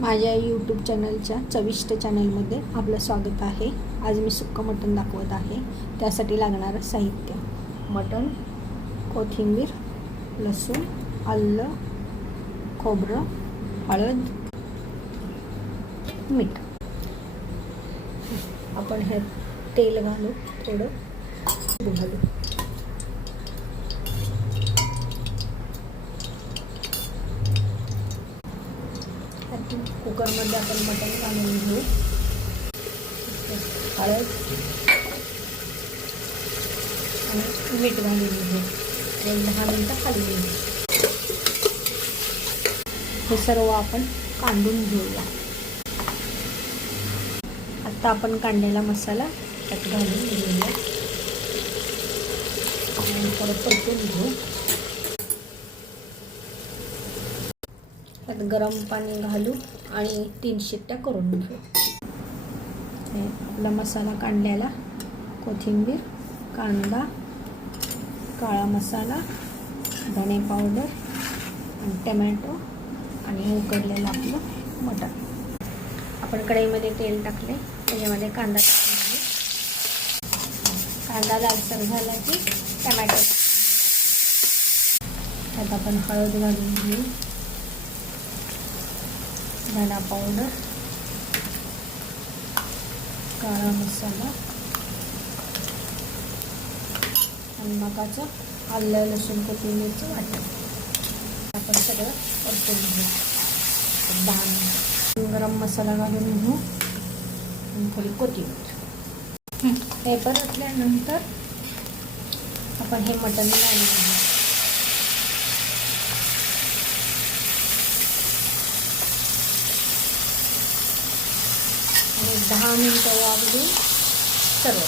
माझ्या यूट्यूब चॅनलच्या चविष्ट चॅनलमध्ये आपलं स्वागत आहे। आज मी सुक्कं मटण दाखवत आहे। त्यासाठी लागणारं साहित्य: मटण, कोथिंबीर, लसूण, आलं, खोबरं, हळद, मीठ। आपण हे तेल घालू, थोडं घालू। कुकरमध्ये आपण मटण घालून घेऊ। हळद आणि मीठ घालून घेऊ। 10 मिनिटं हलवून घेऊ। हे सर्व आपण काढून घेऊया। आता आपण काढलेला मसाला त्यात घालून घेऊया आणि थोडं परतून घेऊ। त्यात गरम पाणी घालू आणि 3 शिट्ट्या करून घेऊ। आपला मसाला काढलेला, कोथिंबीर, कांदा, काळा मसाला, धणे पावडर आणि टमॅटो आणि उकडलेलं आपलं मटण। आपण कढईमध्ये तेल टाकले, त्याच्यामध्ये कांदा टाकून घेऊ। कांदा लालसर झाला की टमॅटो, त्यात आपण हळद घालून घेऊ, धना पावडर, काळा मसाला आणि मकाचं आलं लसूण कोथिंबीरचं वाटण। आपण सगळं परतून घेऊ 10 मिनिटं। गरम मसाला घालून घेऊ आणि थोडी कोथिंबीर। हे परतल्यानंतर आपण हे मटण घालून घेऊ। 10 मिनिटं वाफवून सर्व